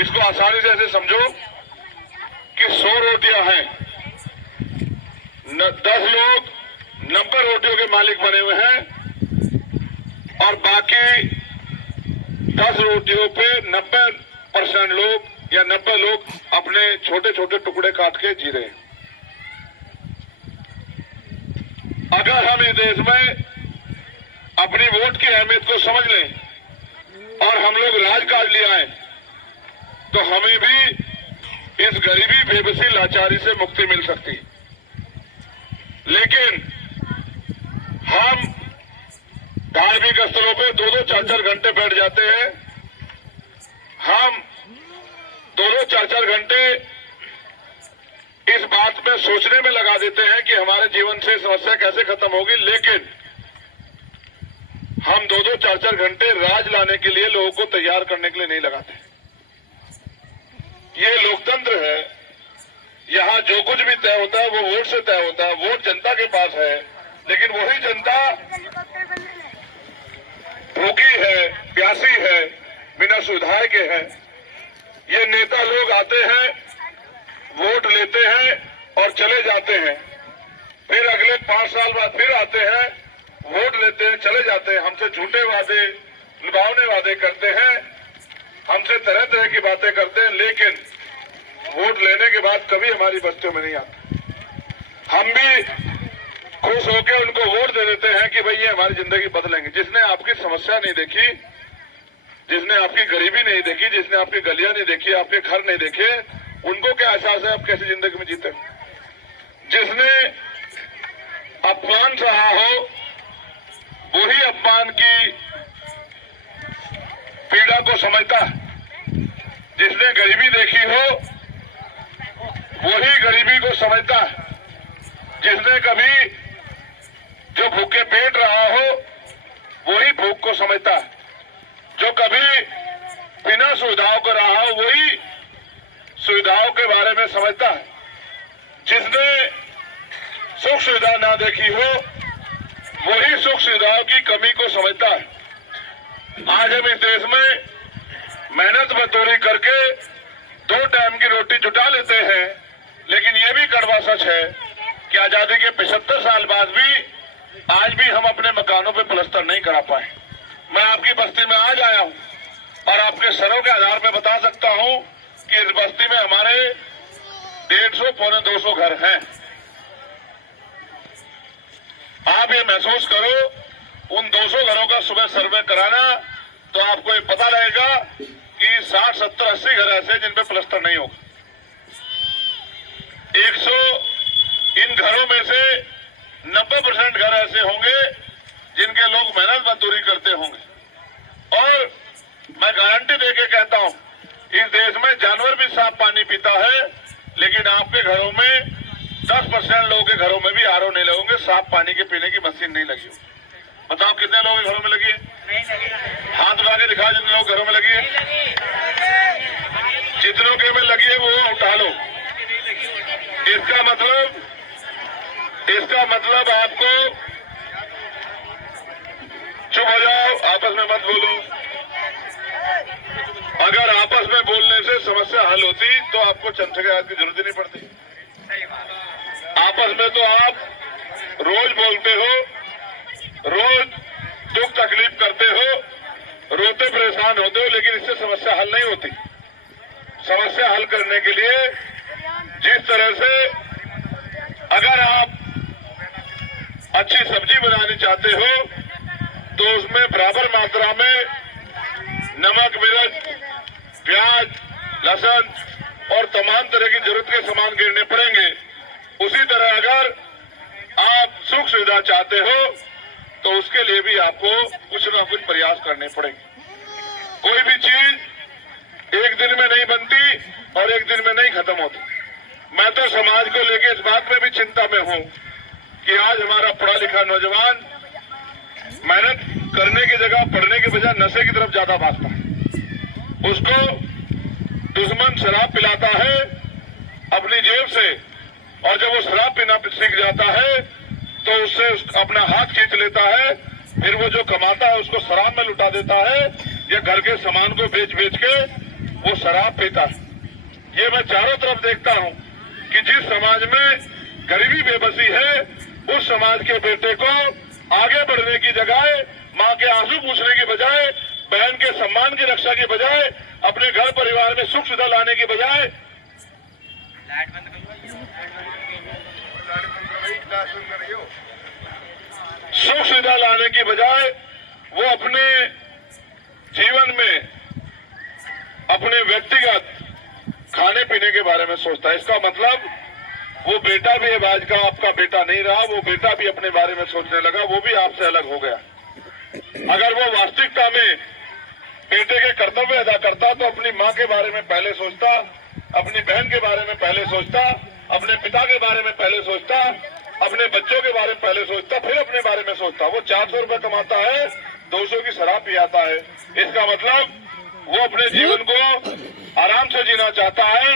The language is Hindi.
इसको आसानी से ऐसे समझो कि 100 रोटियां हैं, 10 लोग 90 रोटियों के मालिक बने हुए हैं और बाकी 10 रोटियों पे 90% लोग या 90 लोग अपने छोटे छोटे टुकड़े काट के जी रहे हैं। अगर हम इस देश में अपनी वोट की अहमियत को समझ लें और हम लोग राजकाज ले आए तो हमें भी इस गरीबी, बेबसी, लाचारी से मुक्ति मिल सकती। लेकिन हम धार्मिक स्थलों पे 2-2, 4-4 घंटे बैठ जाते हैं। हम 2-2, 4-4 घंटे इस बात में सोचने में लगा देते हैं कि हमारे जीवन से समस्या कैसे खत्म होगी, लेकिन हम 2-2, 4-4 घंटे राज लाने के लिए लोगों को तैयार करने के लिए नहीं लगाते। ये लोकतंत्र है। यहां जो कुछ भी तय होता है वो वोट से तय होता है। वोट जनता के पास है, लेकिन वही जनता भूखी है, प्यासी है, बिना सुविधाएं के है। ये नेता लोग आते हैं, वोट लेते हैं और चले जाते हैं। फिर अगले 5 साल बाद फिर आते हैं, वोट लेते हैं, चले जाते हैं। हमसे झूठे वादे, लुभावने वादे करते हैं, हमसे तरह तरह की बातें करते हैं, लेकिन वोट लेने के बाद कभी हमारी बस्तियों में नहीं आते। हम भी खुश होकर उनको वोट दे देते हैं कि भाई ये हमारी जिंदगी बदलेंगे। जिसने आपकी समस्या नहीं देखी, जिसने आपकी गरीबी नहीं देखी, जिसने आपकी गलियां नहीं देखी, आपके घर नहीं देखे, उनको क्या एहसास है आप कैसी जिंदगी में जीते। जिसने अपमान सहा हो, वही अपमान की पीड़ा को समझता है। जिसने गरीबी देखी हो, वही गरीबी को समझता है। जिसने कभी जो भूखे पेट रहा हो, वही भूख को समझता है। जो कभी बिना सुविधाओं का रहा हो, वही सुविधाओं के बारे में समझता है। जिसने सुख सुविधा ना देखी हो, वही सुख सुविधाओं की कमी को समझता है। आज हम इस देश में मेहनत मजदूरी करके 2 टाइम की रोटी जुटा लेते हैं, लेकिन ये भी कड़वा सच है कि आजादी के 75 साल बाद भी आज भी हम अपने मकानों पे प्लास्टर नहीं करा पाए। मैं आपकी बस्ती में आज आया हूं और आपके सरों के आधार पर बता सकता हूं कि इस बस्ती में हमारे 150, पौने 200 घर हैं। आप ये महसूस करो, उन 200 घरों का सुबह सर्वे कराना तो आपको ये पता लगेगा कि 60, 70, 80 घर ऐसे जिन पे प्लास्टर नहीं होगा। 100 इन घरों में से 90% घर ऐसे होंगे जिनके लोग मेहनत मजदूरी करते होंगे। और मैं गारंटी देके कहता हूं, इस देश में जानवर भी साफ पानी पीता है, लेकिन आपके घरों में 10% लोगों के घरों में भी आरओ नहीं लगेंगे, साफ पानी के पीने की मशीन नहीं लगी होगी। बताओ कितने लोगों के घरों में लगी है? हाथ उठा के दिखा जितने लोग घरों में लगी है। जितनों के में लगी है वो उठा लो। इसका मतलब आपको चुप हो जाओ, आपस में मत बोलो। अगर आपस में बोलने से समस्या हल होती तो आपको चंद की जरूरत ही नहीं पड़ती। आपस में तो आप रोज बोलते हो, रोज दुख तकलीफ करते हो, रोते परेशान होते हो, लेकिन इससे समस्या हल नहीं होती। समस्या हल करने के लिए जिस तरह से अगर आप अच्छी सब्जी बनानी चाहते हो तो उसमें बराबर मात्रा में नमक, मिर्च, प्याज, लहसुन और तमाम तरह की जरूरत के सामान गिरने पड़ेंगे। उसी तरह अगर आप सुख सुविधा चाहते हो तो उसके लिए भी आपको कुछ न कुछ प्रयास करने पड़ेंगे। कोई भी चीज एक दिन में नहीं बनती और एक दिन में नहीं खत्म होती। मैं तो समाज को लेकर इस बात में भी चिंता में हूं कि आज हमारा पढ़ा लिखा नौजवान मेहनत करने की जगह पढ़ने के बजाय नशे की तरफ ज्यादा भागता है। उसको दुश्मन शराब पिलाता है अपनी जेब से, और जब वो शराब पीना सीख जाता है तो उससे अपना हाथ खींच लेता है। फिर वो जो कमाता है उसको शराब में लुटा देता है या घर के सामान को बेच बेच के शराब पीता है। ये मैं चारों तरफ देखता हूं कि जिस समाज में गरीबी बेबसी है, उस समाज के बेटे को आगे बढ़ने की जगह, मां के आंसू पूछने की बजाय, बहन के सम्मान की रक्षा की बजाय, अपने घर परिवार में सुख सुविधा लाने की बजाय, सुख सुविधा लाने की बजाय वो अपने जीवन में अपने व्यक्तिगत खाने पीने के बारे में सोचता है। इसका मतलब वो बेटा भी अब आज का आपका बेटा नहीं रहा, वो बेटा भी अपने बारे में सोचने लगा, वो भी आपसे अलग हो गया। अगर वो वास्तविकता में बेटे के कर्तव्य अदा करता तो अपनी मां के बारे में पहले सोचता, अपनी बहन के बारे में पहले सोचता, अपने पिता के बारे में पहले सोचता, अपने बच्चों के बारे में पहले सोचता, फिर अपने बारे में सोचता। वो 400 रुपए कमाता है, 200 की शराब पियाता है। इसका मतलब वो अपने जीवन को आराम से जीना चाहता है।